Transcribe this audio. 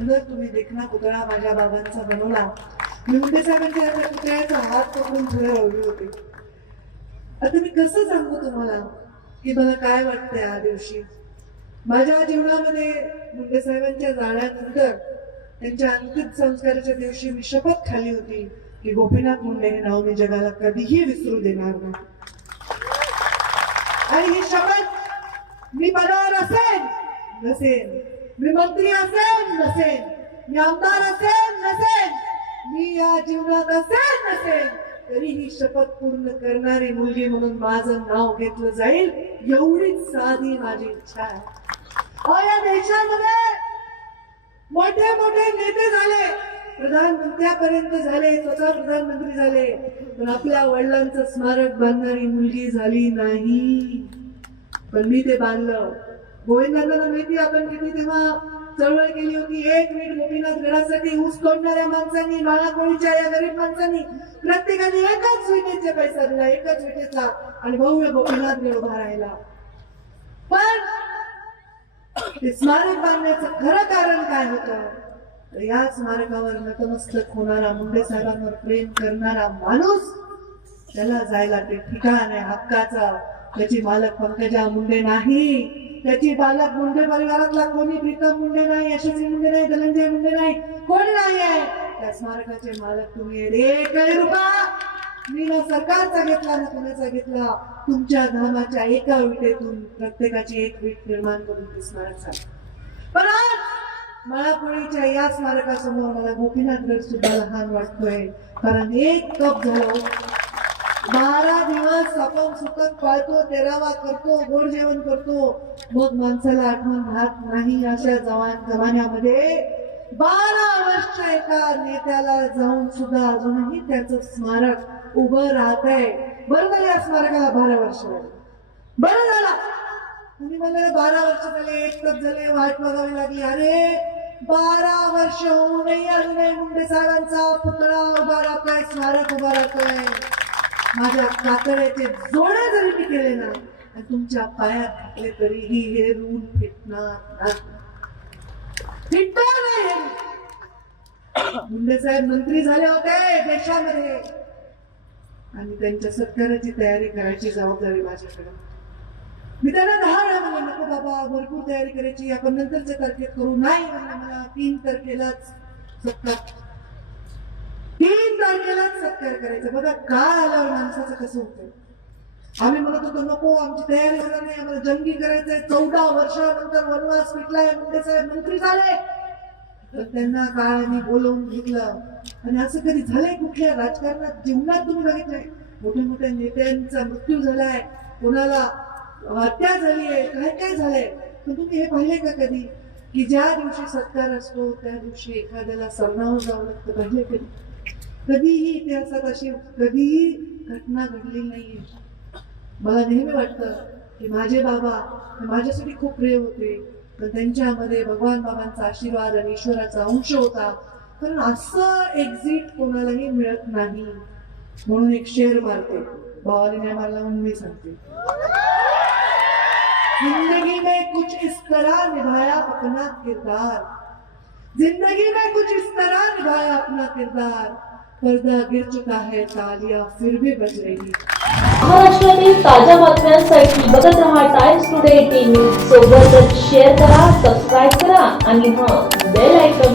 सुंदर तुम्ही देखना पुतळा माझ्या बाबांचा बनवला. मी मुंडे साहेबांच्या त्या पुतळ्याचा हात पकडून पुढे राहिली होते. आता मी कसं सांगू तुम्हाला की मला काय वाटतंय या दिवशी. माझ्या जीवनामध्ये मुंडे साहेबांच्या जाण्यानंतर त्यांच्या अंतिम संस्काराच्या दिवशी मी शपथ खाली होती की गोपीनाथ मुंडे हे नाव मी जगाला कधीही विसरू देणार नाही. आणि ही शपथ मी पदावर असेन नसेन, मी मंत्री असेन नसेन, मी आमदार असेन नसेन, मी या जीवनात असेन नसेन, तरी ही शपथ पूर्ण करणारी मुलगी म्हणून माझं नाव घेतलं जाईल एवढीच साधी माझी इच्छा आहे. या देशामध्ये मोठे मोठे नेते झाले, प्रधानमंत्र्यापर्यंत झाले, स्वतः प्रधानमंत्री झाले, पण आपल्या वडिलांचं स्मारक बांधणारी मुलगी झाली नाही. पण मी ते बांधलं. गोविंदांना माहिती आपण किती तेव्हा चळवळ केली होती. 1 वीट गोपीनाथ गडासाठी ऊस तोडणाऱ्या माणसांनी, माळाकोळीच्या या गरीब माणसांनी प्रत्येकाने एकाच विटेचे पैसा दिला, एकाच विटेचा, आणि भव्य गोपीनाथ गड उभा राहिला. पण ते स्मारक बांधण्याचं खरं कारण काय होतं, तर या स्मारकावर नतमस्तक होणारा, मुंडे साहेबांवर प्रेम करणारा माणूस, त्याला जायला ते ठिकाण आहे हक्काचा. त्याची मालक पंकजा मुंडे नाही, त्याची बालक मुंडे परिवारातला कोणी, प्रीतम मुंडे नाही, यशस्वी मुंडे नाही, धनंजय मुंडे नाही, कोणी नाही आहे. त्या स्मारकाचे मालक तुम्ही. 1 रुपया मी ना सरकारचा घेतला ना कुणाचा घेतला, तुमच्या घामाच्या एका विटेतून प्रत्येकाची 1 वीट निर्माण करून ते स्मारक झाले. पण आज माळाकोळीच्या या स्मारकासमोर मला गोपीनाथ गड सुद्धा लहान वाटतोय. कारण 1 कप झालं, 12 दिवस आपण सुखद पाळतो, 13वा करतो, गोड जेवण करतो, मग माणसाला आठवण राहत नाही. अशा जमान्यामध्ये 12 वर्ष एका नेत्याला जाऊन सुद्धा अजूनही त्याचं स्मारक उभं राहत आहे. बरं झालं या स्मारकाला 12 वर्ष झाली. बरं झालं. तुम्ही मला 12 वर्ष झाले, 1 कप झाले, वाट बघावी लागली. अरे 12 वर्ष होऊनही अजूनही मुंडे साहेबांचा पुतळा उभा राहतोय, स्मारक उभा राहतोय. माझ्या कातड्याचे जोडे जरी मी केले ना आणि तुमच्या पायात घातले तरीही हे ऋण फिटणार नाही. मुंडे साहेब मंत्री झाले होते देशामध्ये, आणि त्यांच्या सत्काराची तयारी करायची जबाबदारी माझ्याकडे. मी त्यांना 10 वेळा म्हणलं नको बाबा, भरपूर तयारी करायची, आपण नंतरच्या तारखेत करू. नाही म्हणलं, मला 3 तारखेलाच सत्कार, 3 तारखेलाच सत्कार करायचा. बघा काळ आल्यावर माणसाचं कसं होतं. आम्ही म्हणत होतो नको, आमची तयारी होणार नाही, आम्हाला जंगी करायचंय. 14 वर्षानंतर वनवास पिटलाय, मुंडे साहेब मंत्री झाले, तर त्यांना काळाने बोलवून घेतलं. आणि असं कधी झालंय कुठल्या राजकारणात, जीवनात तुम्ही बघितलंय? मोठ्या मोठ्या नेत्यांचा मृत्यू झालाय, कोणाला हत्या झालीय, काय काय झालंय, पण तुम्ही हे पाहिले का कधी की ज्या दिवशी सत्कार असतो त्या दिवशी एखाद्याला सरणावर जावं लागतं? पाहिले कधी? कधीही इतिहासात अशी कधीही घटना घडली नाहीये. मला नेहमी वाटतं की माझे बाबा माझ्यासाठी खूप प्रिय होते, पण त्यांच्यामध्ये भगवान बाबांचा आशीर्वाद आणि ईश्वराचा अंश होता. कारण असं एक्झिट कोणालाही मिळत नाही. म्हणून एक शेर मारते, भावाने नाही मारला म्हणून मी सांगते. जिंदगी में कुछ इस तरह निभाया अपना किरदार, जिंदगी में कुछ इस तरह निभाया अपना किरदार, पर्दा गिर चुका है, तालियां फिर भी बज रही. महाराष्ट्रातील ताज्या बातम्यांसाठी बघत रहा टाइम्स टुडे टीव्ही. सोबतच शेअर करा, सबस्क्राईब करा आणि बेल आयकॉन